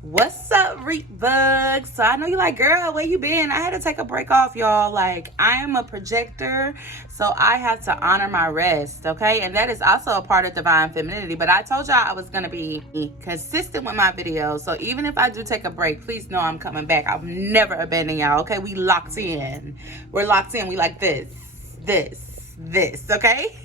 What's up, Reek Bugs? So I know you're like, girl, where you been? I had to take a break off, y'all. Like, I am a projector, so I have to honor my rest, okay? And that is also a part of divine femininity. But I told y'all I was gonna be consistent with my videos. So even if I do take a break, please know I'm coming back. I'll never abandon y'all, okay? We locked in. We're locked in. We like this, okay?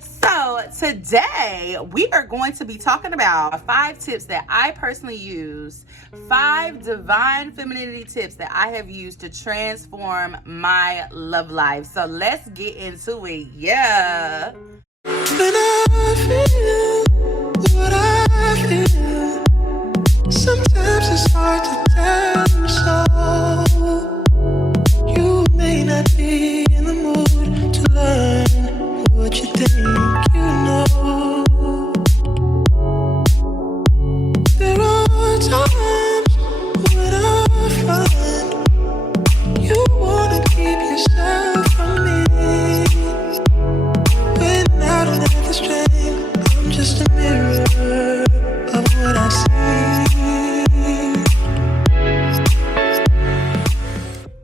So today we are going to be talking about 5 tips that I personally use, 5 divine femininity tips that I have used to transform my love life. So let's get into it. Yeah. When I feel what I feel, sometimes it's hard to tell you so. You may not be in the mood to learn what you think you know. There are times when I find you wanna keep yourself from me. When I don't have the strength, I'm just a mirror of what I see.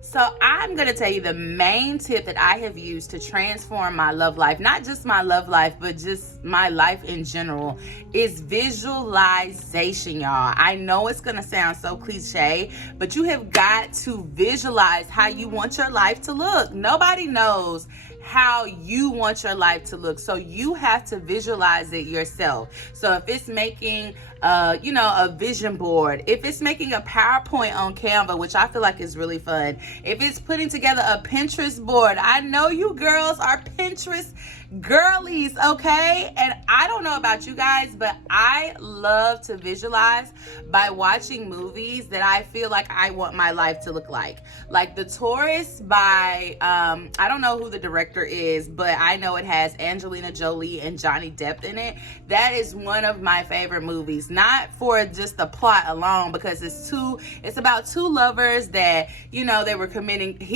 So I'm going to tell you the main tip that I have used to transform my love life, not just my love life, but just my life in general, is visualization, y'all. I know it's going to sound so cliche, but you have got to visualize how you want your life to look. Nobody knows how you want your life to look, so you have to visualize it yourself. So if it's making a vision board, if it's making a PowerPoint on Canva, which I feel like is really fun, if it's putting together a Pinterest board, I know you girls are Pinterest girlies, okay? And I don't know about you guys, but I love to visualize by watching movies that I feel like I want my life to look like The Tourist by I don't know who the director is, but I know it has Angelina Jolie and Johnny Depp in it. That is one of my favorite movies, not for just the plot alone, because it's about 2 lovers that, he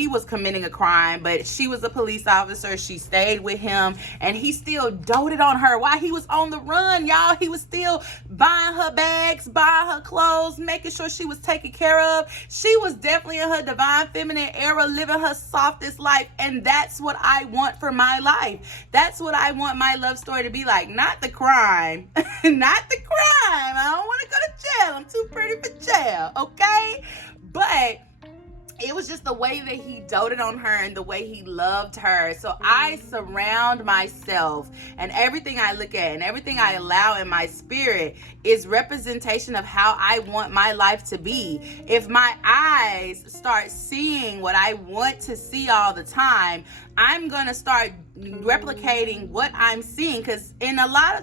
was committing a crime, but she was a police officer. She stayed with him, and he still doted on her while he was on the run, y'all. He was still buying her bags, buying her clothes, making sure she was taken care of. She was definitely in her divine feminine era, living her softest life, and that's what I want for my life. That's what I want my love story to be like. Not the crime. Not the crime. I don't want to go to jail. I'm too pretty for jail, okay? But it was just the way that he doted on her and the way he loved her. So I surround myself, and everything I look at and everything I allow in my spirit is representation of how I want my life to be. If my eyes start seeing what I want to see all the time, I'm going to start replicating what I'm seeing, because in a lot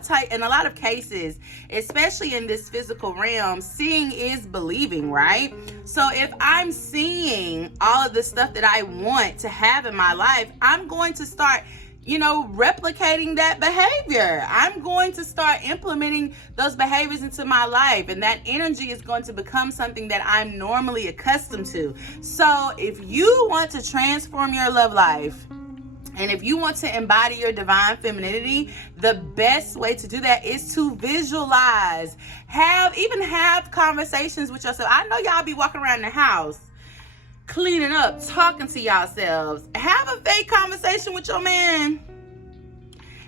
of cases, especially in this physical realm, seeing is believing, right? So if I'm seeing all of the stuff that I want to have in my life, I'm going to start replicating that behavior. I'm going to start implementing those behaviors into my life, and that energy is going to become something that I'm normally accustomed to. So if you want to transform your love life, and if you want to embody your divine femininity, the best way to do that is to visualize. Have conversations with yourself. I know y'all be walking around the house, cleaning up, talking to yourselves. Have a fake conversation with your man.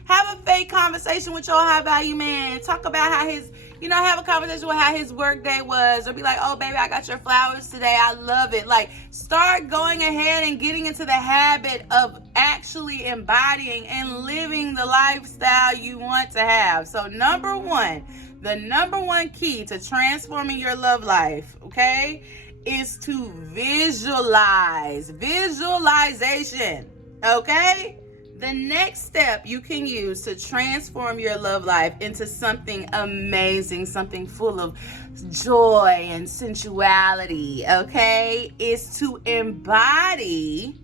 Have a fake conversation with your high value man. Talk about how have a conversation with how his work day was, or be like, oh baby, I got your flowers today. I love it. Like, start going ahead and getting into the habit of actually embodying and living the lifestyle you want to have. So the number one key to transforming your love life, okay, is to visualize. Visualization, okay? The next step you can use to transform your love life into something amazing, something full of joy and sensuality, okay, is to embody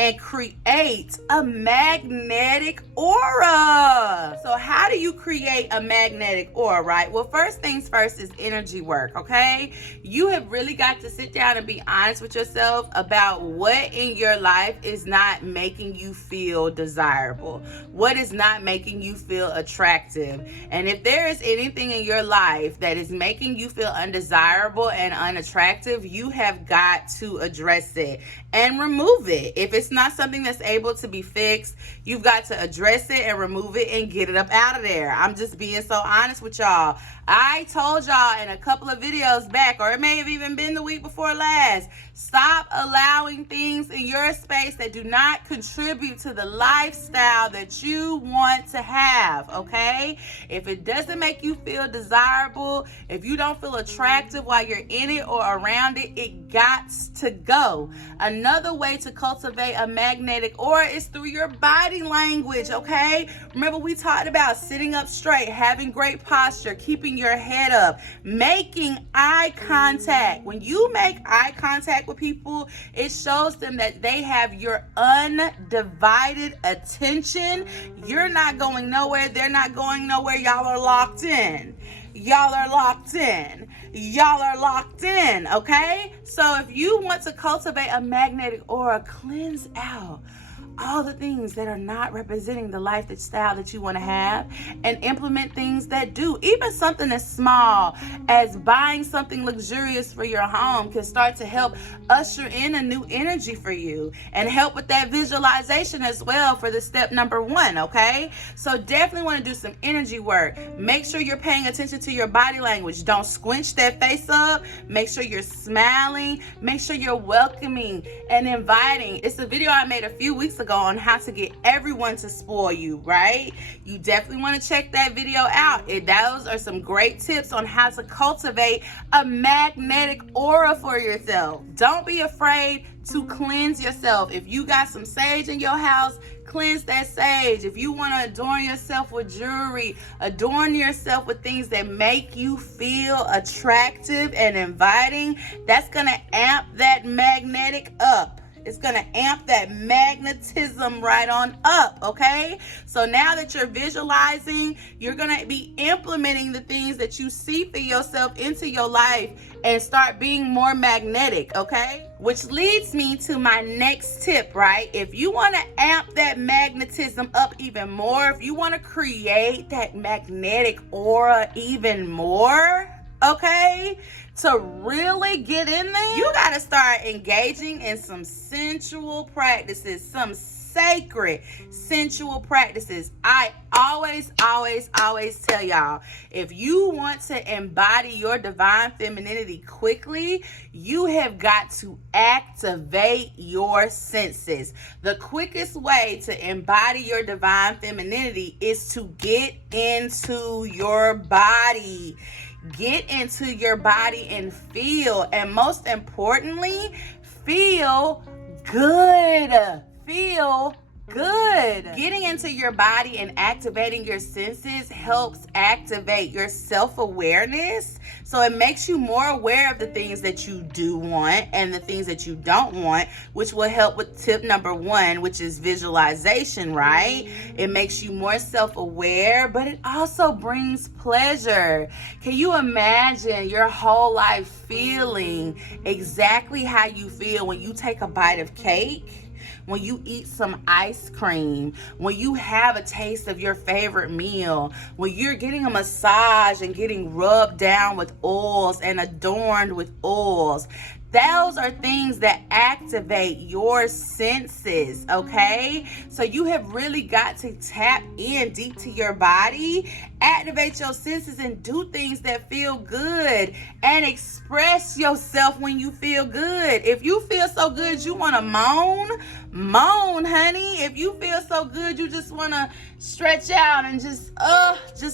and create a magnetic aura. So how do you create a magnetic aura, right? Well, first things first is energy work, okay? You have really got to sit down and be honest with yourself about what in your life is not making you feel desirable, what is not making you feel attractive. And if there is anything in your life that is making you feel undesirable and unattractive, you have got to address it and remove it. If it's not something that's able to be fixed, you've got to address it and remove it and get it up out of there. I'm just being so honest with y'all. I told y'all in a couple of videos back, or it may have even been the week before last, stop allowing things in your space that do not contribute to the lifestyle that you want to have, okay? If it doesn't make you feel desirable, if you don't feel attractive while you're in it or around it, it gots to go. Another way to cultivate a magnetic aura is through your body language, okay? Remember, we talked about sitting up straight, having great posture, keeping your head up, making eye contact. When you make eye contact with people, it shows them that they have your undivided attention. You're not going nowhere. They're not going nowhere. Y'all are locked in. Y'all are locked in. Y'all are locked in, okay? So if you want to cultivate a magnetic aura, cleanse out all the things that are not representing the lifestyle that you want to have, and implement things that do. Even something as small as buying something luxurious for your home can start to help usher in a new energy for you and help with that visualization as well for the step number 1, okay? So definitely want to do some energy work. Make sure you're paying attention to your body language. Don't squinch that face up. Make sure you're smiling. Make sure you're welcoming and inviting. It's a video I made a few weeks ago on how to get everyone to spoil you, right? You definitely want to check that video out. Those are some great tips on how to cultivate a magnetic aura for yourself. Don't be afraid to cleanse yourself. If you got some sage in your house, cleanse that sage. If you want to adorn yourself with jewelry, adorn yourself with things that make you feel attractive and inviting. That's going to amp that magnetic up. It's going to amp that magnetism right on up, okay? So now that you're visualizing, you're going to be implementing the things that you see for yourself into your life and start being more magnetic, okay? Which leads me to my next tip, right? If you want to amp that magnetism up even more, if you want to create that magnetic aura even more, okay, to really get in there, you got to start engaging in some sensual practices, some sacred sensual practices. I always tell y'all, if you want to embody your divine femininity quickly, you have got to activate your senses. The quickest way to embody your divine femininity is to get into your body. Get into your body and feel, and most importantly, feel good. Feel good. Getting into your body and activating your senses helps activate your self-awareness. So it makes you more aware of the things that you do want and the things that you don't want, which will help with tip number 1, which is visualization, right? It makes you more self-aware, but it also brings pleasure. Can you imagine your whole life feeling exactly how you feel when you take a bite of cake? When you eat some ice cream, when you have a taste of your favorite meal, when you're getting a massage and getting rubbed down with oils and adorned with oils. Those are things that activate your senses, okay? So you have really got to tap in deep to your body, activate your senses, and do things that feel good, and express yourself when you feel good. If you feel so good you want to moan, honey. If you feel so good you just want to stretch out and just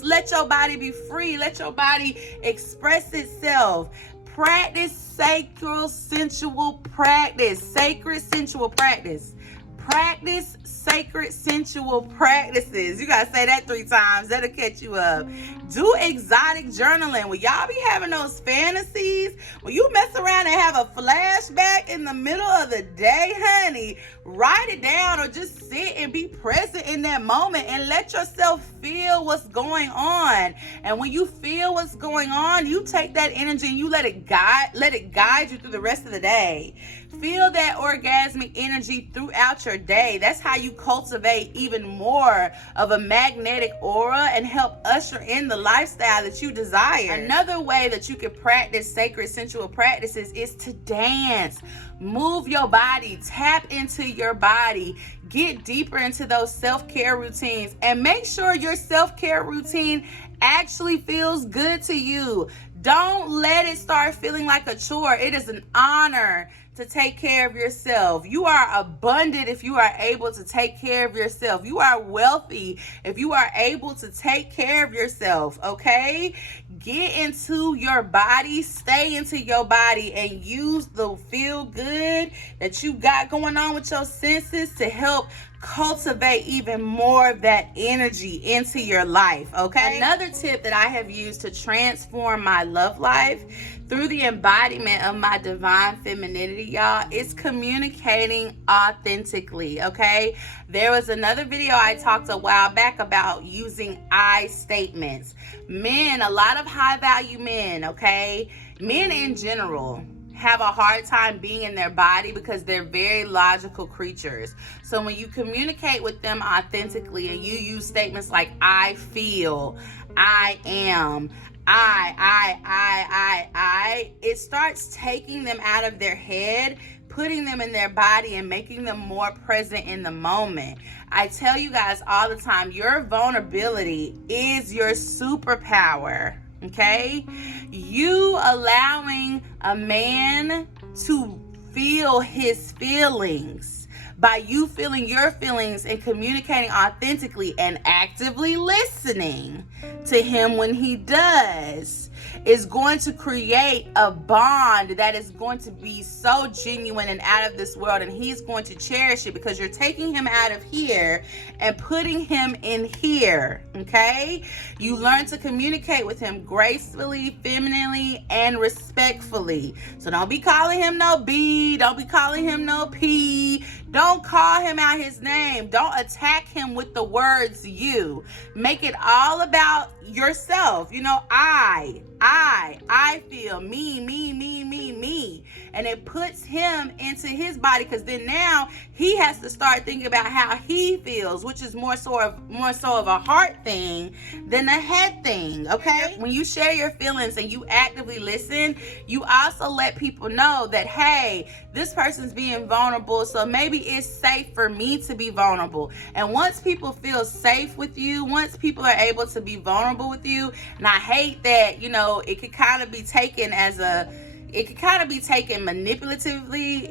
let your body be free. Let your body express itself. Practice sacred sensual practice. practice sacred sensual practices. You gotta say that 3 times. That'll catch you up. Do exotic journaling. When y'all be having those fantasies, when you mess around and have a flashback in the middle of the day, honey, write it down or just sit and be present in that moment and let yourself feel what's going on. And when you feel what's going on, you take that energy and you let it guide you through the rest of the day. Feel that orgasmic energy throughout your day. That's how you cultivate even more of a magnetic aura and help usher in the lifestyle that you desire. Another way that you can practice sacred sensual practices is to dance. Move your body, tap into your body, get deeper into those self-care routines, and make sure your self-care routine actually feels good to you. Don't let it start feeling like a chore. It is an honor to take care of yourself. You are abundant if you are able to take care of yourself. You are wealthy if you are able to take care of yourself, okay? Get into your body, stay into your body, and use the feel good that you got going on with your senses to help cultivate even more of that energy into your life, okay? Another tip that I have used to transform my love life through the embodiment of my divine femininity, y'all, is communicating authentically, okay? There was another video I talked a while back about using I statements. Men, a lot of high value men, okay? Men in general have a hard time being in their body because they're very logical creatures. So when you communicate with them authentically and you use statements like I feel, I am, it starts taking them out of their head, putting them in their body and making them more present in the moment. I tell you guys all the time, your vulnerability is your superpower. Okay, you allowing a man to feel his feelings by you feeling your feelings and communicating authentically and actively listening to him when he does is going to create a bond that is going to be so genuine and out of this world, and he's going to cherish it because you're taking him out of here and putting him in here, okay? You learn to communicate with him gracefully, femininely, and respectfully. So don't be calling him no B, don't be calling him no P, don't call him out his name, don't attack him with the words you. Make it all about yourself. You know, I feel me. And it puts him into his body because then now he has to start thinking about how he feels, which is more so of a heart thing than a head thing, okay? When you share your feelings and you actively listen, you also let people know that, hey, this person's being vulnerable, so maybe it's safe for me to be vulnerable. And once people feel safe with you, once people are able to be vulnerable with you, and I hate that, you know, it could kind of be taken manipulatively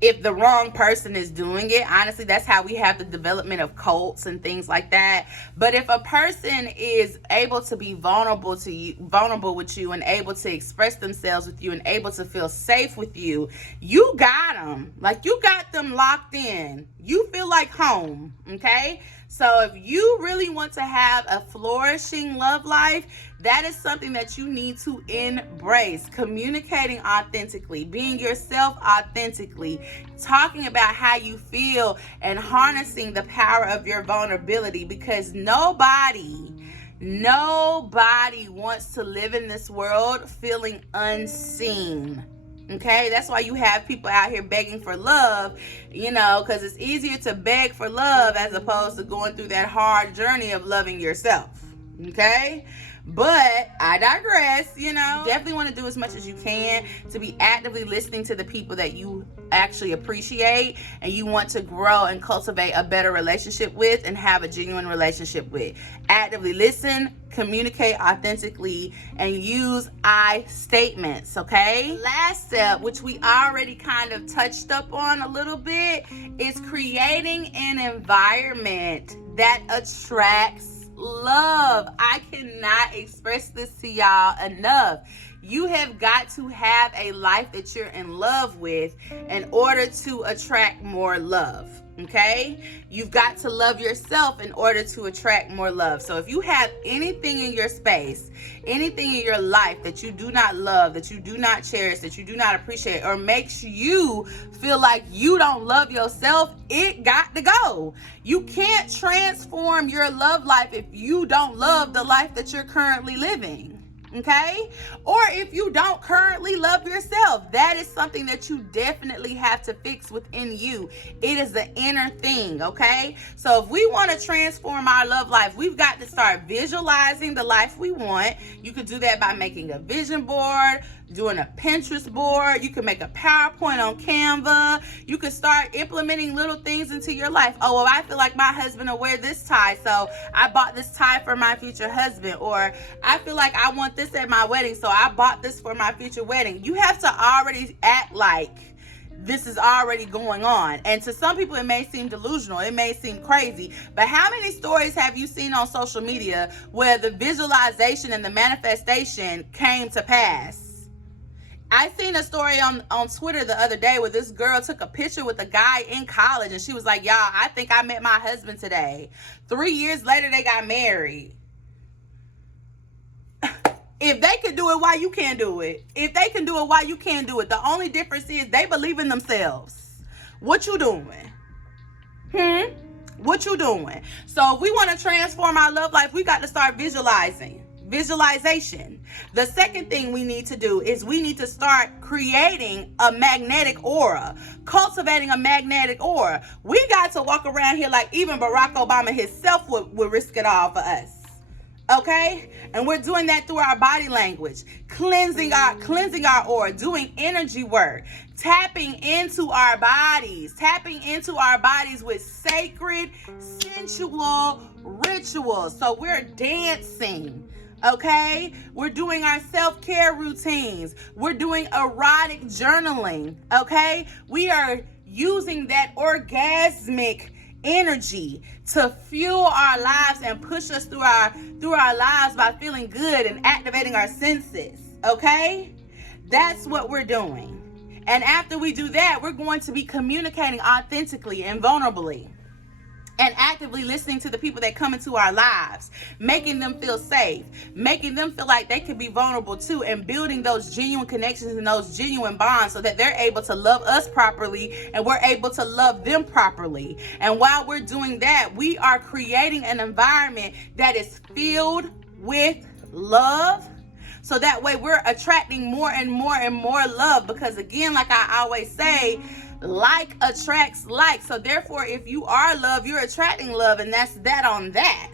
if the wrong person is doing it. Honestly, that's how we have the development of cults and things like that. But if a person is able to be vulnerable with you and able to express themselves with you and able to feel safe with you, you got them. Like, you got them locked in. You feel like home, okay? So if you really want to have a flourishing love life, that is something that you need to embrace. Communicating authentically, being yourself authentically, talking about how you feel, and harnessing the power of your vulnerability, because nobody wants to live in this world feeling unseen. Okay, that's why you have people out here begging for love, you know, because it's easier to beg for love as opposed to going through that hard journey of loving yourself. Okay, but I digress. You know, you definitely want to do as much as you can to be actively listening to the people that you actually appreciate and you want to grow and cultivate a better relationship with and have a genuine relationship with. Actively listen, communicate authentically, and use I statements, okay? Last step, which we already kind of touched up on a little bit, is creating an environment that attracts love. I cannot express this to y'all enough. You have got to have a life that you're in love with in order to attract more love. Okay? You've got to love yourself in order to attract more love. So if you have anything in your space, anything in your life that you do not love, that you do not cherish, that you do not appreciate, or makes you feel like you don't love yourself, it got to go. You can't transform your love life if you don't love the life that you're currently living. Okay? Or if you don't currently love yourself, that is something that you definitely have to fix within you. It is the inner thing, okay? So if we want to transform our love life, we've got to start visualizing the life we want. You could do that by making a vision board, doing a Pinterest board. You can make a PowerPoint on Canva. You can start implementing little things into your life. Oh, well, I feel like my husband will wear this tie, so I bought this tie for my future husband. Or I feel like I want this at my wedding, so I bought this for my future wedding. You have to already act like this is already going on. And to some people, it may seem delusional. It may seem crazy. But how many stories have you seen on social media where the visualization and the manifestation came to pass? I seen a story on Twitter the other day where this girl took a picture with a guy in college, and she was like, y'all, I think I met my husband today. 3 years later, they got married. If they could do it, why you can't do it? If they can do it, why you can't do it? The only difference is they believe in themselves. What you doing? What you doing? So if we want to transform our love life, we got to start visualizing. Visualization. The second thing we need to do is we need to start creating a magnetic aura, cultivating a magnetic aura. We got to walk around here like even Barack Obama himself would risk it all for us. Okay? And we're doing that through our body language, cleansing our aura, doing energy work, tapping into our bodies with sacred, sensual rituals. So we're dancing. Okay, we're doing our self-care routines. We're doing erotic journaling. Okay, we are using that orgasmic energy to fuel our lives and push us through our lives by feeling good and activating our senses. Okay, that's what we're doing. And after we do that, we're going to be communicating authentically and vulnerably, and actively listening to the people that come into our lives, making them feel safe, making them feel like they can be vulnerable too, and building those genuine connections and those genuine bonds so that they're able to love us properly and we're able to love them properly. And while we're doing that, we are creating an environment that is filled with love. So that way we're attracting more and more and more love, because again, like I always say, like attracts like. So therefore, if you are love, you're attracting love, and that's that on that.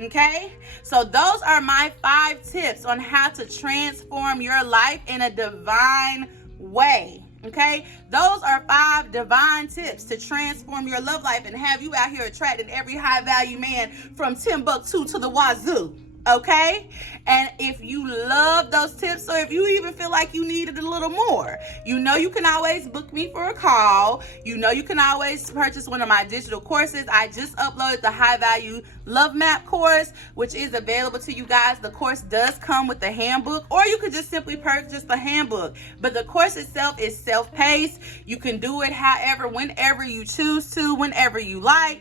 Okay? So those are my 5 tips on how to transform your life in a divine way. Okay? Those are 5 divine tips to transform your love life and have you out here attracting every high value man from Timbuktu to the wazoo. Okay? And if you love those tips, or if you even feel like you needed a little more, you know you can always book me for a call. You know you can always purchase one of my digital courses. I just uploaded the High Value LOVEMAP course, which is available to you guys. The course does come with the handbook, or you could just simply purchase the handbook. But the course itself is self-paced. You can do it however, whenever you choose to, whenever you like.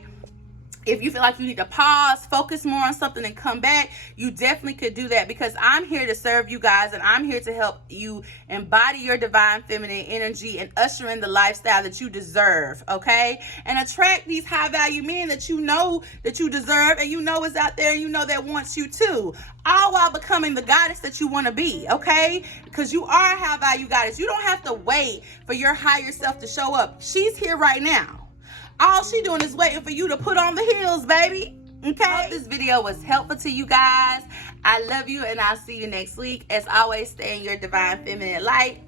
If you feel like you need to pause, focus more on something and come back, you definitely could do that, because I'm here to serve you guys, and I'm here to help you embody your divine feminine energy and usher in the lifestyle that you deserve, okay? And attract these high value men that you know that you deserve, and you know is out there, and you know that wants you too. All while becoming the goddess that you want to be, okay? Because you are a high value goddess. You don't have to wait for your higher self to show up. She's here right now. All she doing is waiting for you to put on the heels, baby. Okay? I hope this video was helpful to you guys. I love you, and I'll see you next week. As always, stay in your divine feminine light.